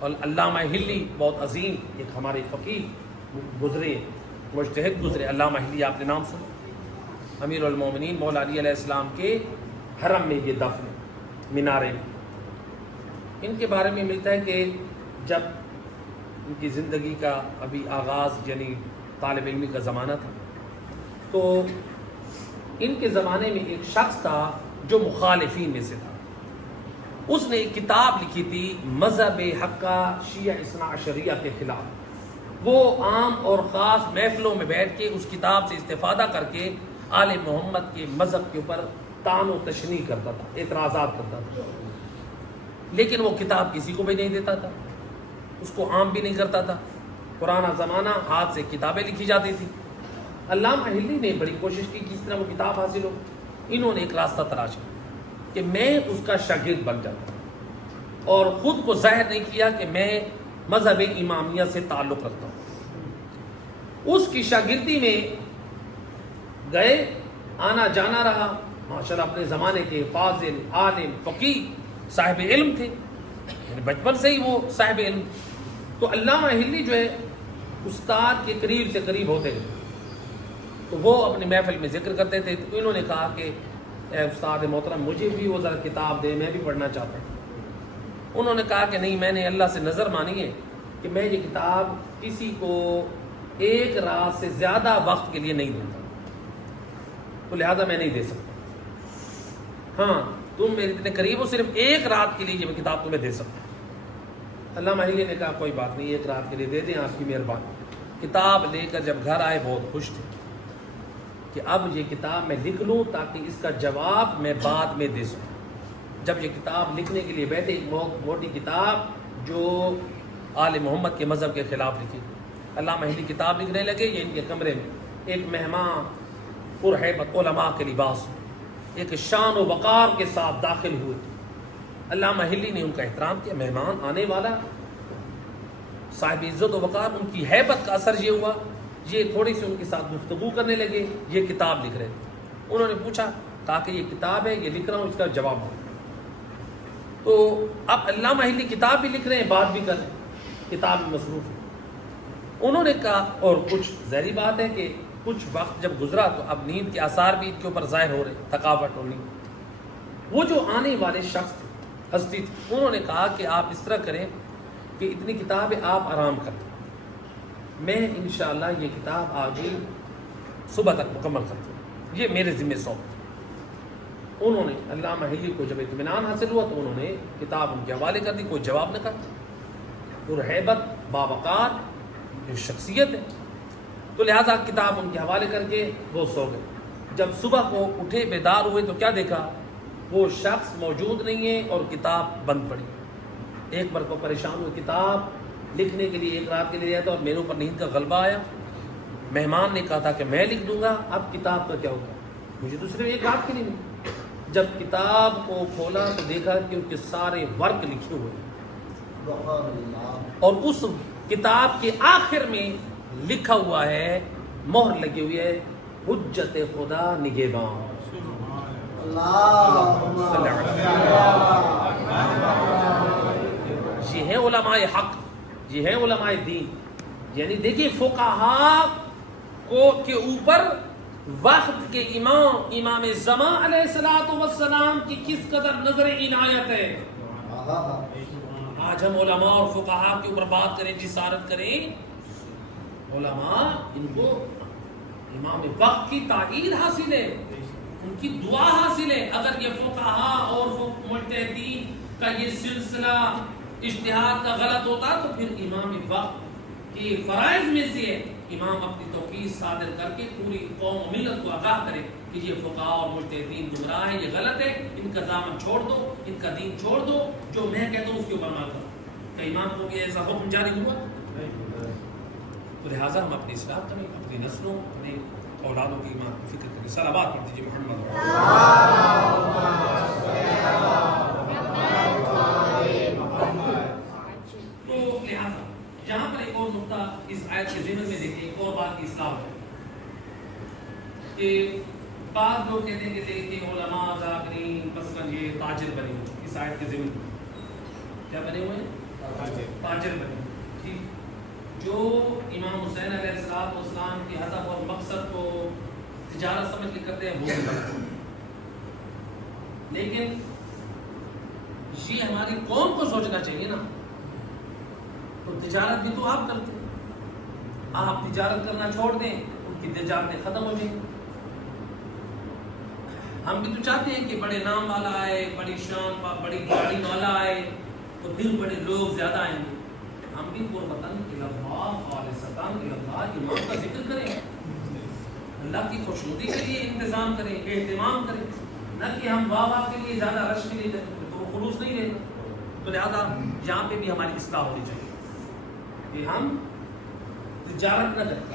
اور علامہ ہلی بہت عظیم ایک ہمارے فقیہ گزرے، مجتہد گزرے، علامہ ہلی آپ نے نام سنا، امیر المومنین مولا علی علیہ السلام کے حرم میں یہ دفن ہے، مینارے میں۔ ان کے بارے میں ملتا ہے کہ جب ان کی زندگی کا ابھی آغاز یعنی طالب علمی کا زمانہ تھا، تو ان کے زمانے میں ایک شخص تھا جو مخالفین میں سے تھا، اس نے ایک کتاب لکھی تھی مذہب حقہ شیعہ اثنا عشریہ کے خلاف۔ وہ عام اور خاص محفلوں میں بیٹھ کے اس کتاب سے استفادہ کر کے آل محمد کے مذہب کے اوپر طعن و تشنیع کرتا تھا، اعتراضات کرتا تھا، لیکن وہ کتاب کسی کو بھی نہیں دیتا تھا، اس کو عام بھی نہیں کرتا تھا۔ پرانا زمانہ، ہاتھ سے کتابیں لکھی جاتی تھی۔ علامہ ہلی نے بڑی کوشش کی کہ اس طرح وہ کتاب حاصل ہو۔ انہوں نے ایک راستہ تلاش کیا کہ میں اس کا شاگرد بن جاتا ہوں، اور خود کو ظاہر نہیں کیا کہ میں مذہب امامیہ سے تعلق رکھتا ہوں۔ اس کی شاگردی میں گئے، آنا جانا رہا، ماشاءاللہ اپنے زمانے کے فاضل، عالم، فقیہ، صاحب علم تھے، یعنی بچپن سے ہی وہ صاحب علم۔ تو علامہ ہلی جو ہے استاد کے قریب سے قریب ہوتے گئے، تو وہ اپنی محفل میں ذکر کرتے تھے۔ تو انہوں نے کہا کہ اے استاد محترم، مجھے بھی وہ ذرا کتاب دے، میں بھی پڑھنا چاہتا ہوں۔ انہوں نے کہا کہ نہیں، میں نے اللہ سے نظر مانی ہے کہ میں یہ کتاب کسی کو ایک رات سے زیادہ وقت کے لیے نہیں دوں گا، تو لہٰذا میں نہیں دے سکتا۔ ہاں تم میرے اتنے قریب ہو، صرف ایک رات کے لیے یہ کتاب تمہیں دے سکتا ہوں۔ علامہ ہلی نے کہا کوئی بات نہیں، ایک رات کے لیے دے دیں، آپ کی مہربانی۔ کتاب لے کر جب گھر آئے بہت خوش تھے کہ اب یہ کتاب میں لکھ لوں تاکہ اس کا جواب میں بعد میں دے سکوں۔ جب یہ کتاب لکھنے کے لیے بیٹھے، ایک بہت موٹی کتاب جو آل محمد کے مذہب کے خلاف لکھی، علامہ ہلی کتاب لکھنے لگے۔ یہ ان کے کمرے میں ایک مہمان پرہیبت علماء کے لباس، ایک شان و وقار کے ساتھ داخل ہوئے۔ علامہ ہلی نے ان کا احترام کیا، مہمان آنے والا، صاحب عزت و وقار، ان کی ہیبت کا اثر یہ ہوا، یہ تھوڑی سی ان کے ساتھ گفتگو کرنے لگے۔ یہ کتاب لکھ رہے تھے، انہوں نے پوچھا، کہا کہ یہ کتاب ہے، یہ لکھ رہا ہوں، اس کا جواب دو۔ تو اب علامہ ہلی کتاب بھی لکھ رہے ہیں، بات بھی کر رہے ہیں، کتاب میں مصروف ہے۔ انہوں نے کہا، اور کچھ ظاہری بات ہے کہ کچھ وقت جب گزرا تو اب نیند کے آثار بھی ان کے اوپر ظاہر ہو رہے، تھکاوٹ اور نیند۔ وہ جو آنے والے شخص تھے، ہستی تھی، انہوں نے کہا کہ آپ اس طرح کریں کہ اتنی کتابیں آپ آرام کریں، میں انشاءاللہ یہ کتاب آگے صبح تک مکمل کرتا ہوں، یہ میرے ذمہ سونپ۔ انہوں نے علامہ ہلی کو جب اطمینان حاصل ہوا تو انہوں نے کتاب ان کے حوالے کر دی، کوئی جواب نہ کہا۔ اور ہیبت، باوقار جو شخصیت ہے، تو لہٰذا کتاب ان کے حوالے کر کے وہ سو گئے۔ جب صبح کو اٹھے، بیدار ہوئے، تو کیا دیکھا، وہ شخص موجود نہیں ہے اور کتاب بند پڑی۔ ایک بار کو پریشان ہوئے، کتاب لکھنے کے لیے ایک رات کے لیے آیا تھا اور میرے اوپر نیند کا غلبہ آیا، مہمان نے کہا تھا کہ میں لکھ دوں گا، اب کتاب کا کیا ہوگا، مجھے تو صرف ایک رات کے لیے نہیں۔ جب کتاب کو کھولا تو دیکھا کہ ان کے سارے ورق لکھے ہوئے، اور اس کتاب کے آخر میں لکھا ہوا ہے، مہر لگی ہوئی ہے، حجت خدا نگہباں۔ یہ ہے علماء حق، یہ ہے علماء دین۔ یعنی دیکھیے فقہاء کو کے اوپر وقت کے امام زمان علیہ الصلوۃ والسلام کی کس قدر نظر عنایت ہے۔ آج ہم علماء اور فقہاء کے اوپر بات کریں، جسارت کریں، علماء ان کو امام وقت کی تائید حاصل ہے، ان کی دعا حاصل ہے۔ اگر یہ فقہاء اور مجتہدین کا یہ سلسلہ اجتہاد کا غلط ہوتا تو پھر امام وقت کے فرائض میں سے ہے امام اپنی توقیع صادر کر کے پوری قوم و ملت کو آگاہ کرے کہ یہ فقہاء اور مجتہدین گمراہ ہے، یہ غلط ہے، ان کا دامن چھوڑ دو، ان کا دین چھوڑ دو، جو میں کہتا ہوں اس کے اوپر عمل کرو۔ کہ امام کو بھی ایسا حکم جاری ہوا؟ تو لہٰذا ہم اپنی اصلاح کریں، اپنی نسلوں، اپنے اولادوں کی ایمان کی فکر کریں۔ صلوات پڑھ دیجیے محمد۔ تو لہٰذا یہاں پر ایک اور نقطہ اس آیت کے ذمن میں دیکھیں، ایک اور بات کی اصلاح ہے کہ بعض لوگ کہتے ہیں کہ دیکھیں علماء ذاکرین مثلاً یہ تاجر بنے ہوئے، اس آیت کے ذمن کیا بنے ہوئے ہیں؟ تاجر بنے. ٹھیک. جو امام حسین علیہ السلام کے ہدف اور مقصد کو تجارت سمجھ کے کرتے ہیں وہ بھی غلط ہے. لیکن یہ ہماری قوم کو سوچنا چاہیے نا. تو تجارت بھی تو آپ کرتے ہیں, آپ تجارت کرنا چھوڑ دیں ان کی تجارتیں ختم ہو جائیں. ہم بھی تو چاہتے ہیں کہ بڑے نام والا آئے, بڑی شان بڑی گاڑی والا آئے تو پھر بڑے لوگ زیادہ آئیں گے. ہم بھی قربتاً خالصتاً ایمان کا ذکر کریں, اللہ کی خوشنودی کے لیے انتظام کریں, اہتمام کریں, نہ کہ ہم واہ کے لیے زیادہ رش کے لیے تو وہ خلوص نہیں رہے گا. تو لہٰذا یہاں پہ بھی ہماری اصلاح ہونی چاہیے کہ ہم تجارت نہ کریں.